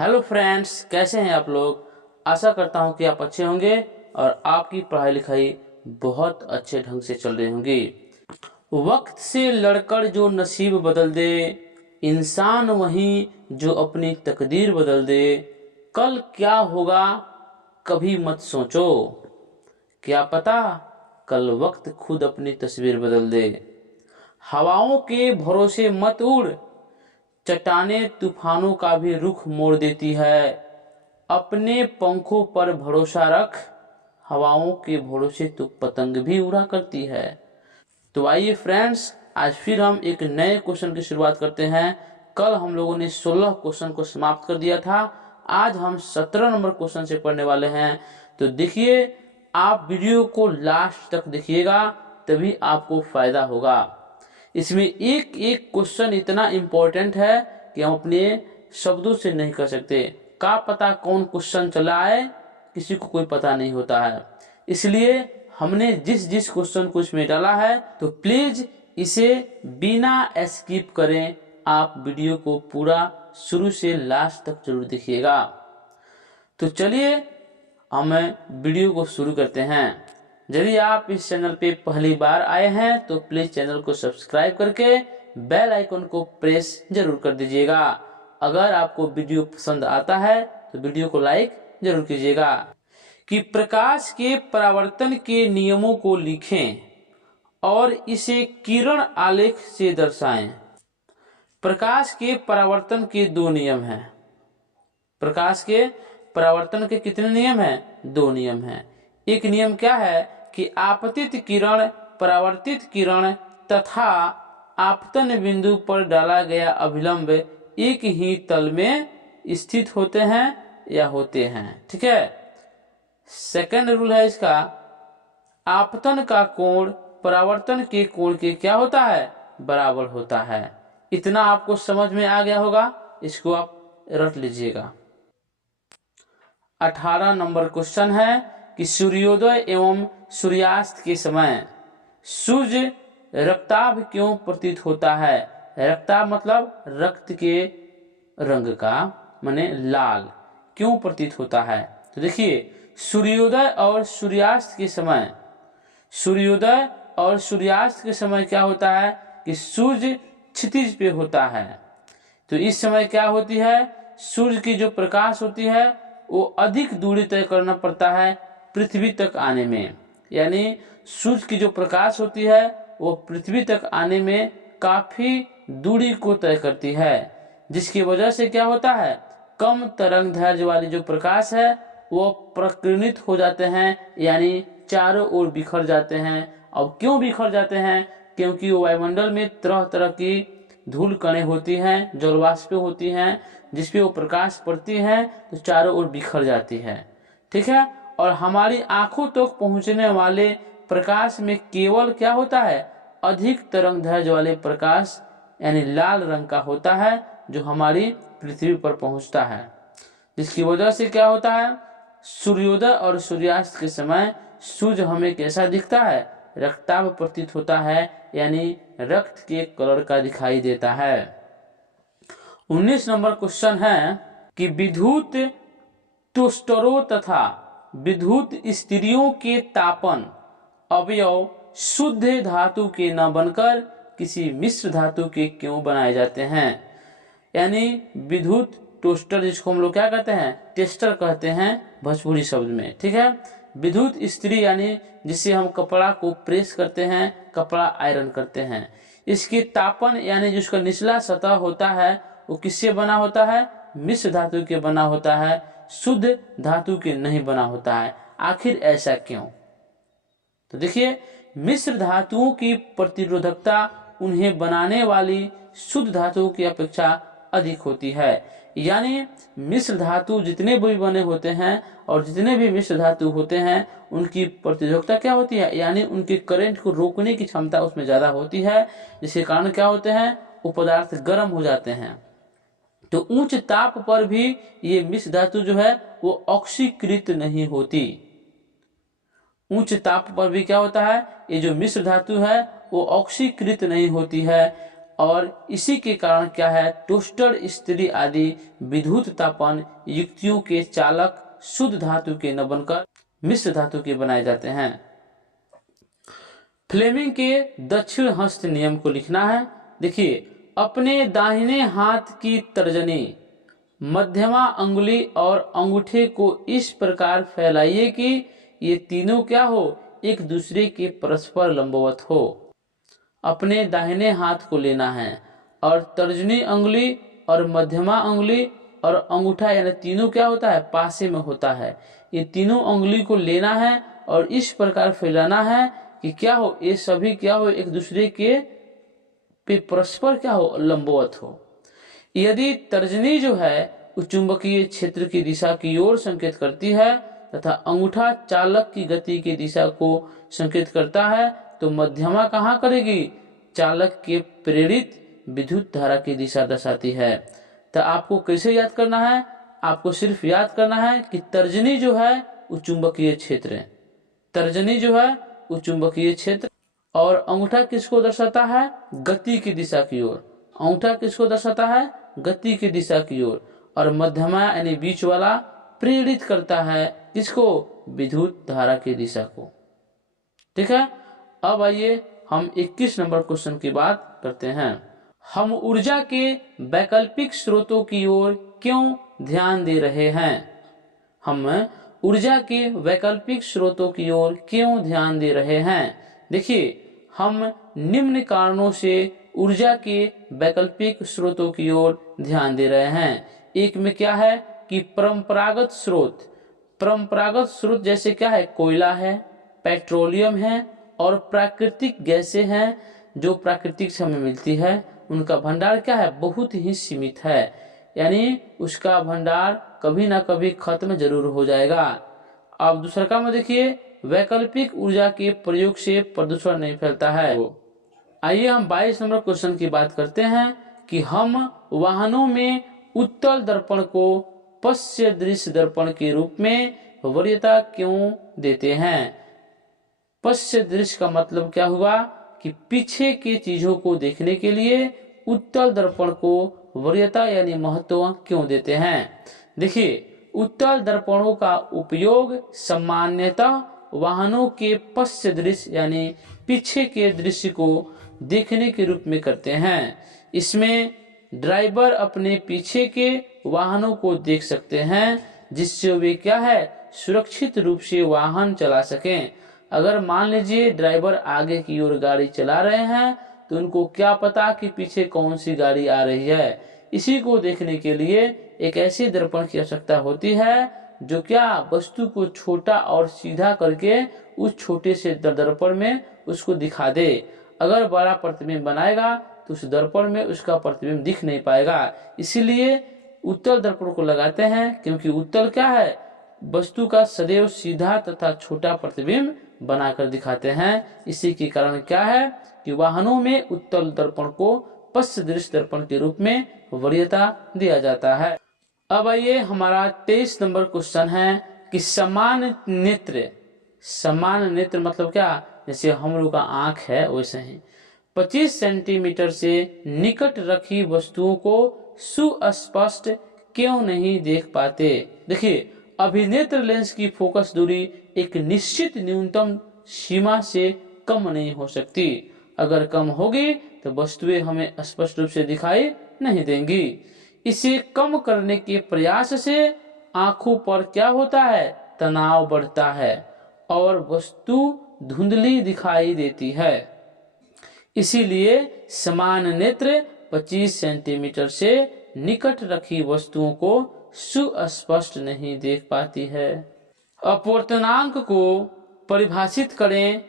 Hello friends, कैसे हैं आप लोग। आशा करता हूं कि आप अच्छे होंगे और आपकी पढ़ाई लिखाई बहुत अच्छे ढंग से चल रही होंगी। वक्त से लड़कर जो नसीब बदल दे, इंसान वही जो अपनी तकदीर बदल दे। कल क्या होगा कभी मत सोचो, क्या पता कल वक्त खुद अपनी तस्वीर बदल दे। हवाओं के भरोसे मत उड़, चट्टानें तूफानों का भी रुख मोड़ देती है। अपने पंखों पर भरोसा रख, हवाओं के भरोसे तो पतंग भी उड़ा करती है। तो आइए फ्रेंड्स, आज फिर हम एक नए क्वेश्चन की शुरुआत करते हैं। कल हम लोगों ने 16 क्वेश्चन को समाप्त कर दिया था। आज हम 17 नंबर क्वेश्चन से पढ़ने वाले हैं। तो देखिए, आप वीडियो को लास्ट तक देखिएगा, तभी आपको फायदा होगा। इसमें एक एक क्वेश्चन इतना इम्पोर्टेंट है कि हम अपने शब्दों से नहीं कर सकते। क्या पता कौन क्वेश्चन चला आए, किसी को कोई पता नहीं होता है। इसलिए हमने जिस जिस क्वेश्चन को इसमें डाला है, तो प्लीज इसे बिना स्किप करें आप वीडियो को पूरा शुरू से लास्ट तक जरूर देखिएगा। तो चलिए हम वीडियो को शुरू करते हैं। यदि आप इस चैनल पे पहली बार आए हैं तो प्लीज चैनल को सब्सक्राइब करके बेल आइकन को प्रेस जरूर कर दीजिएगा। अगर आपको वीडियो पसंद आता है तो वीडियो को लाइक जरूर कीजिएगा। कि प्रकाश के परावर्तन के नियमों को लिखें और इसे किरण आलेख से दर्शाएं। प्रकाश के परावर्तन के दो नियम हैं। प्रकाश के परावर्तन के कितने नियम हैं? दो नियम हैं। एक नियम क्या है कि आपतित किरण, परावर्तित किरण तथा आपतन बिंदु पर डाला गया अभिलंब एक ही तल में स्थित होते हैं या होते हैं। ठीक है। सेकंड रूल है इसका, आपतन का कोण परावर्तन के कोण के क्या होता है? बराबर होता है। इतना आपको समझ में आ गया होगा, इसको आप रट लीजिएगा। 18 नंबर क्वेश्चन है कि सूर्योदय एवं सूर्यास्त के समय सूर्य रक्ताभ क्यों प्रतीत होता है? रक्ताभ मतलब रक्त के रंग का, माने लाल, क्यों प्रतीत होता है? तो देखिए, सूर्योदय और सूर्यास्त के समय, सूर्योदय और सूर्यास्त के समय क्या होता है कि सूर्य क्षितिज पे होता है। तो इस समय क्या होती है, सूर्य की जो प्रकाश होती है वो अधिक दूरी तय करना पड़ता है पृथ्वी तक आने में। यानी सूर्य की जो प्रकाश होती है वो पृथ्वी तक आने में काफी दूरी को तय करती है, जिसकी वजह से क्या होता है, कम तरंग दैर्घ्य वाली जो प्रकाश है वो प्रकीर्णित हो जाते हैं, यानी चारों ओर बिखर जाते हैं। अब क्यों बिखर जाते हैं? क्योंकि वायुमंडल में तरह तरह की धूल कणें होती हैं, जलवाष्पें होती हैं, जिसपे वो प्रकाश पड़ती है तो चारों ओर बिखर जाती है। ठीक है। और हमारी आंखों तक तो पहुंचने वाले प्रकाश में केवल क्या होता है, अधिक तरंग दैर्घ्य वाले प्रकाश यानी लाल रंग का होता है, जो हमारी पृथ्वी पर पहुंचता है। जिसकी वजह से क्या होता है, सूर्योदय और सूर्यास्त के समय सूर्य हमें कैसा दिखता है? रक्ताभ प्रतीत होता है, यानी रक्त के कलर का दिखाई देता है। 19 नंबर क्वेश्चन है कि विद्युत तुष्टरों तथा विद्युत स्त्रियों के तापन अवयव शुद्ध धातु के न बनकर किसी मिश्र धातु के क्यों बनाए जाते हैं? यानी विद्युत टोस्टर, जिसको हम लोग क्या कहते हैं, टेस्टर कहते हैं भोजपुरी शब्द में। ठीक है। विद्युत इस्त्री यानी जिससे हम कपड़ा को प्रेस करते हैं, कपड़ा आयरन करते हैं, इसके तापन यानी जिसका निचला सतह होता है वो किससे बना होता है? मिश्र धातु के बना होता है, शुद्ध धातु के नहीं बना होता है। आखिर ऐसा क्यों? तो देखिए, मिश्र धातुओं की प्रतिरोधकता उन्हें बनाने वाली शुद्ध धातुओं की अपेक्षा अधिक होती है। यानी मिश्र धातु जितने भी बने होते हैं और जितने भी मिश्र धातु होते हैं उनकी प्रतिरोधकता क्या होती है, यानी उनके करंट को रोकने की क्षमता उसमें ज्यादा होती है, जिसके कारण क्या होते हैं, वो पदार्थ गर्म हो जाते हैं। तो उच्च ताप पर भी ये मिश्र धातु जो है वो ऑक्सीकृत नहीं होती। उच्च ताप पर भी क्या होता है, ये जो मिश्र धातु है वो ऑक्सीकृत नहीं होती है। और इसी के कारण क्या है, टोस्टर, इस्त्री आदि विद्युत तापन युक्तियों के चालक शुद्ध धातु के न बनकर मिश्र धातु के बनाए जाते हैं। फ्लेमिंग के दक्षिण हस्त नियम को लिखना है। देखिए, अपने दाहिने हाथ की तर्जनी, मध्यमा अंगुली और अंगूठे को इस प्रकार फैलाइए कि ये तीनों क्या हो, एक दूसरे के परस्पर लंबवत हो। अपने दाहिने हाथ को लेना है और तर्जनी अंगुली और मध्यमा अंगुली और अंगूठा यानी तीनों क्या होता है, पासे में होता है। ये तीनों अंगुली को लेना है और इस प्रकार फैलाना है कि क्या हो, ये सभी क्या हो, एक दूसरे के पे परस्पर क्या हो, लंबवत हो। यदि तर्जनी जो है वो चुंबकीय क्षेत्र की दिशा की ओर संकेत करती है तथा अंगूठा चालक की गति की दिशा को संकेत करता है, तो मध्यमा कहाँ करेगी, चालक के प्रेरित विद्युत धारा की दिशा दर्शाती है। तो आपको कैसे याद करना है, आपको सिर्फ याद करना है कि तर्जनी जो है वो चुंबकीय क्षेत्र है, तर्जनी जो है वो चुंबकीय क्षेत्र, और अंगूठा किसको दर्शाता है, गति की दिशा की ओर। अंगूठा किसको दर्शाता है, गति की दिशा की ओर, और मध्यमा यानी बीच वाला प्रेरित करता है किसको, विद्युत धारा की दिशा को। ठीक है, अब आइए हम 21 नंबर क्वेश्चन की बात करते हैं। हम ऊर्जा के वैकल्पिक स्रोतों की ओर क्यों ध्यान दे रहे हैं। हम ऊर्जा के वैकल्पिक स्रोतों की ओर क्यों ध्यान दे रहे हैं। देखिए, हम निम्न कारणों से ऊर्जा के वैकल्पिक स्रोतों की ओर ध्यान दे रहे हैं। एक में क्या है कि परंपरागत स्रोत जैसे क्या है, कोयला है, पेट्रोलियम है और प्राकृतिक गैसें हैं जो प्राकृतिक से हमें मिलती है, उनका भंडार क्या है, बहुत ही सीमित है, यानी उसका भंडार कभी ना कभी खत्म जरूर हो जाएगा। अब दूसरा काम में देखिए, वैकल्पिक ऊर्जा के प्रयोग से प्रदूषण नहीं फैलता है। आइए हम 22 नंबर क्वेश्चन की बात करते हैं कि हम वाहनों में उत्तल दर्पण को पश्य दृश्य दर्पण के रूप में वरीयता क्यों देते हैं। पश्य दृश्य का मतलब क्या हुआ कि पीछे की चीजों को देखने के लिए उत्तल दर्पण को वरीयता यानी महत्व क्यों देते हैं। देखिए, उत्तल दर्पणों का उपयोग सामान्यतः वाहनों के पश्य दृश्य यानी पीछे के दृश्य को देखने के रूप में करते हैं। इसमें ड्राइवर अपने पीछे के वाहनों को देख सकते हैं, जिससे वे क्या है, सुरक्षित रूप से वाहन चला सकें। अगर मान लीजिए ड्राइवर आगे की ओर गाड़ी चला रहे हैं तो उनको क्या पता कि पीछे कौन सी गाड़ी आ रही है। इसी को देखने के लिए एक ऐसे दर्पण की आवश्यकता होती है जो क्या, वस्तु को छोटा और सीधा करके उस छोटे से दर्पण में उसको दिखा दे। अगर बड़ा प्रतिबिंब बनाएगा तो उस दर्पण में उसका प्रतिबिंब दिख नहीं पाएगा। इसीलिए उत्तल दर्पण को लगाते हैं, क्योंकि उत्तल क्या है, वस्तु का सदैव सीधा तथा छोटा प्रतिबिंब बनाकर दिखाते हैं। इसी के कारण क्या है कि वाहनों में उत्तल दर्पण को पश्य दृश्य दर्पण के रूप में वरीयता दिया जाता है। अब आइए हमारा 23 नंबर क्वेश्चन है कि समान नेत्र मतलब क्या, जैसे हम लोग का आंख है वैसे ही 25 सेंटीमीटर से निकट रखी वस्तुओं को सुस्पष्ट क्यों नहीं देख पाते। देखिए, अभिनेत्र लेंस की फोकस दूरी एक निश्चित न्यूनतम सीमा से कम नहीं हो सकती। अगर कम होगी तो वस्तुएं हमें स्पष्ट रूप से दिखाई नहीं देंगी। इसे कम करने के प्रयास से आंखों पर क्या होता है, तनाव बढ़ता है और वस्तु धुंधली दिखाई देती है। इसीलिए समान नेत्र 25 सेंटीमीटर से निकट रखी वस्तुओं को सुस्पष्ट नहीं देख पाती है। अपवर्तनांक को परिभाषित करें।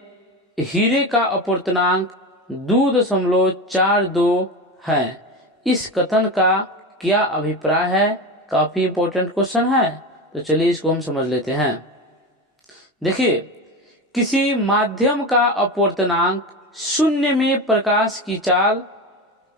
हीरे का अपवर्तनांक 2.42 है। इस कथन का क्या अभिप्राय है, काफी इंपॉर्टेंट क्वेश्चन है, तो चलिए इसको हम समझ लेते हैं। देखिए, किसी माध्यम का अपवर्तनांक शून्य में प्रकाश की चाल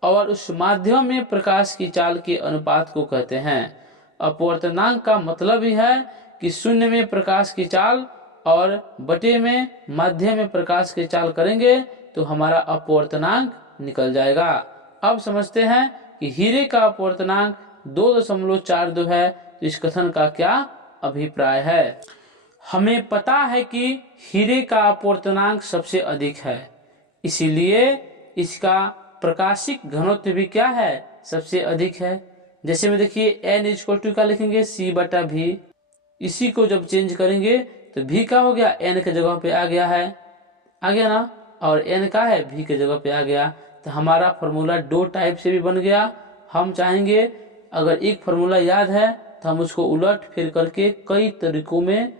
और उस माध्यम में प्रकाश की चाल के अनुपात को कहते हैं। अपवर्तनांक का मतलब ही है कि शून्य में प्रकाश की चाल और बटे में माध्यम में प्रकाश की चाल करेंगे तो हमारा अपवर्तनांक निकल जाएगा। अब समझते हैं कि हीरे का अपवर्तनांक 2.42 है, तो इस कथन का क्या अभिप्राय है। हमें पता है कि हीरे का अपवर्तनांक सबसे अधिक है, इसीलिए इसका प्रकाशिक घनत्व भी क्या है, सबसे अधिक है। जैसे में देखिए n इक्वल टू क्या लिखेंगे, c/v। इसी को जब चेंज करेंगे तो v का हो गया, n के जगह पे आ गया है, आ गया ना, और n का है v के जगह पे आ गया। तो हमारा फॉर्मूला 2 टाइप से भी बन गया। हम चाहेंगे अगर एक फॉर्मूला याद है तो हम उसको उलट फिर करके कई तरीकों में,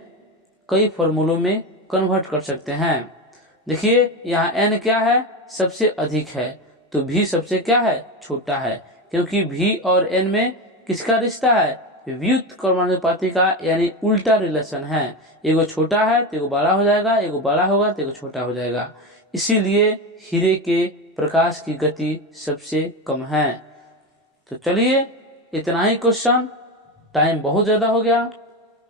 कई फॉर्मूलों में कन्वर्ट कर सकते हैं। देखिए यहाँ n क्या है, सबसे अधिक है, तो v सबसे क्या है, छोटा है, क्योंकि v और n में किसका रिश्ता है, व्युत्क्रमानुपाती का, यानी उल्टा रिलेशन है। एगो छोटा है तो एगो बड़ा हो जाएगा, एगो बड़ा होगा तो एगो छोटा हो जाएगा। इसीलिए हीरे के प्रकाश की गति सबसे कम है। तो चलिए इतना ही क्वेश्चन, टाइम बहुत ज़्यादा हो गया।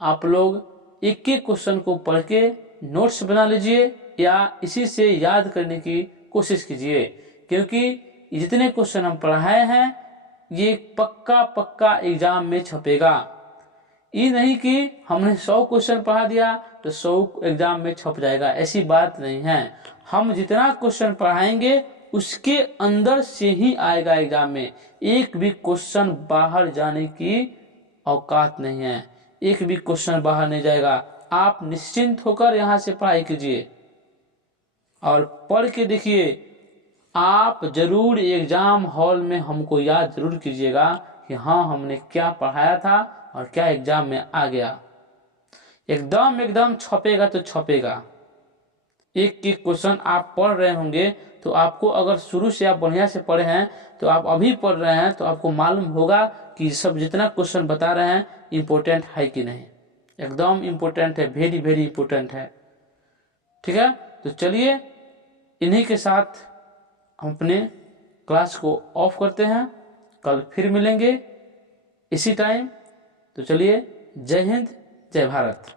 आप लोग एक एक क्वेश्चन को पढ़ के नोट्स बना लीजिए या इसी से याद करने की कोशिश कीजिए, क्योंकि जितने क्वेश्चन हम पढ़ाए हैं ये पक्का एग्जाम में छपेगा। ये नहीं कि हमने 100 क्वेश्चन पढ़ा दिया तो 100 एग्जाम में छप जाएगा, ऐसी बात नहीं है। हम जितना क्वेश्चन पढ़ाएंगे उसके अंदर से ही आएगा एग्जाम में। एक भी क्वेश्चन बाहर जाने की औकात नहीं है, एक भी क्वेश्चन बाहर नहीं जाएगा। आप निश्चिंत होकर यहाँ से पढ़ाई कीजिए और पढ़ के देखिए। आप जरूर एग्जाम हॉल में हमको याद जरूर कीजिएगा कि हाँ हमने क्या पढ़ाया था और क्या एग्जाम में आ गया। एकदम छपेगा तो छपेगा। एक एक क्वेश्चन आप पढ़ रहे होंगे तो आपको, अगर शुरू से आप बढ़िया से पढ़े हैं तो आप अभी पढ़ रहे हैं तो आपको मालूम होगा कि सब जितना क्वेश्चन बता रहे हैं इम्पोर्टेंट है कि नहीं। एकदम इम्पोर्टेंट है, वेरी इम्पोर्टेंट है। ठीक है, तो चलिए इन्हीं के साथ हम अपने क्लास को ऑफ करते हैं। कल फिर मिलेंगे इसी टाइम। तो चलिए, जय हिंद, जय भारत।